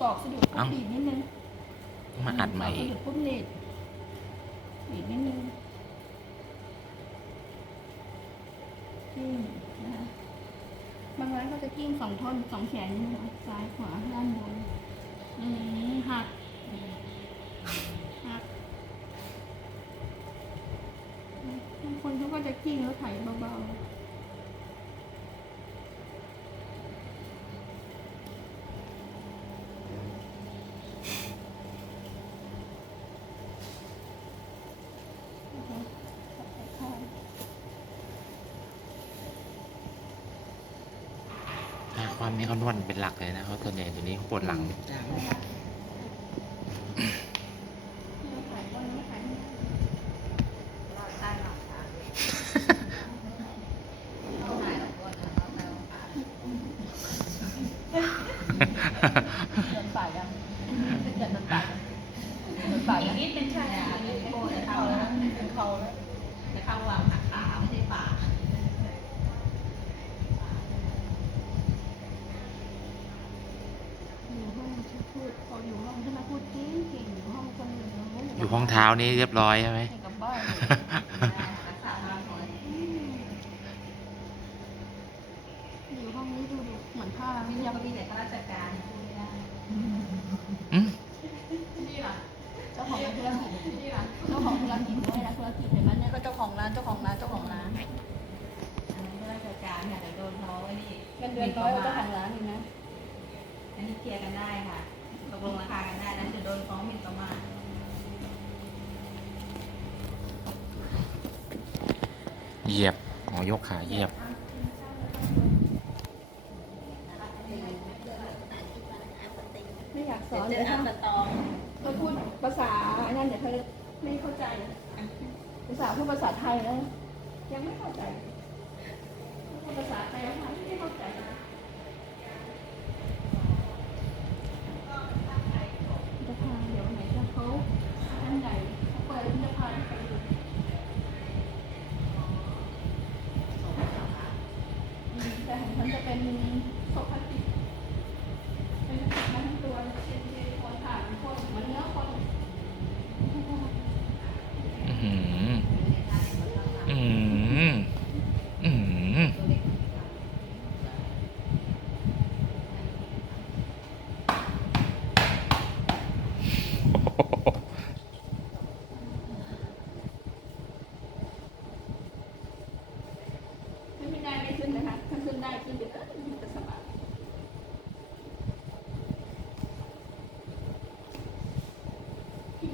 ศอกสะดุดปุ๊บเอ้าดีดนิดนึงมาอัดใหม่ศอกสะดุดปุ๊บดีดดีดนิดนึงกิ้งนะคะบางร้านก็จะกิ้งสองท่อนสองแขนนะคะซ้ายขวาด้านบนอืมหักหักบางคนเขาก็จะกิ้งแล้วไถเบาๆ ถ้า ความนี้เขานวดเป็นหลักเลยนะเขาส่วนใหญ่ตัวนี้เขาปวดหลังโดนป่ายังจะโดนป่าโดนป่ายังนิดเป็นใช่อันนี้โอ้จะเข้าแล้วเป็นเขาแล้วจะเข้าหว่าผักขาไม่ใช่ป่า อยู่ห้องฉันพูดพ ออยู่ห้องฉันมาพูดเก่งเก่งอยู่ห้องคนหนึ่งอยู่ห้องเท้านี่เรียบร้อยใช่ไหม กับบ้านรักษาบ้านหน่อยอยู่ห้องนี้ดูดูเหมือนผ้ามีไม่เรื่ยัองบก็มีแต่ข้าราชการพูดไม่ได้อืมนี่ล่ะเจ้าของธุรกิจนี่ล่ะเจ้าของธุรกิจด้วยนะธุรกิจเห็นไหมเนี่ยก็เจ้าของร้านเจ้าของร้านเจ้าของร้านอันนั้นข้าราชการเนี่ยแต่โดนเขาไอ้นี่เงินเดือนน้อยกว่าเจ้าของร้านอีกนะ อันนี้เคลียร์กันได้ค่ะต กลงราคากันได้นั้นจะโดนฟ้องหมิ่นประมาทเหยียบอ๋อยกขาเหยียบ ไม่อยากสเดี๋อยนวเลเจอยอัค่ะนสตองเขาพูดภาษาอันนั้นเดี๋ยวเขาไม่เข้าใจภาษาพูดภาษาไทยแล้วยังไม่เข้าใจพูดภาษาไทยค่ะไม่เข้าใจจะพาเดี๋ยวไหนจะเขาอันใดเขาเปิดจะพาไปดูอื ฉันจะเป็นโสภาติเป็นติดมาทั้งตัวเป็นเป็นคนผ่านคนเหมือนเนื้อคน อือหืออือหืออือหือ ถ้าไม่ได้ไม่ขึ้นนะคะ ถ้าขึ้นได้ขึ้นเดี๋ยวเออมันจะสบาย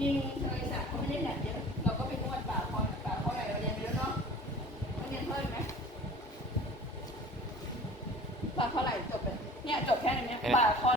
จริงๆทะเลสาบเขาไม่ได้แหลกเยอะ เราก็ไปนวดบ่าคอบ่าคอไหลเราเรียนไปแล้วเนาะเราเรียนเพิ่มไหมบ่าคอไหลจบเลยเนี่ยจบแค่นี้บ่าคอ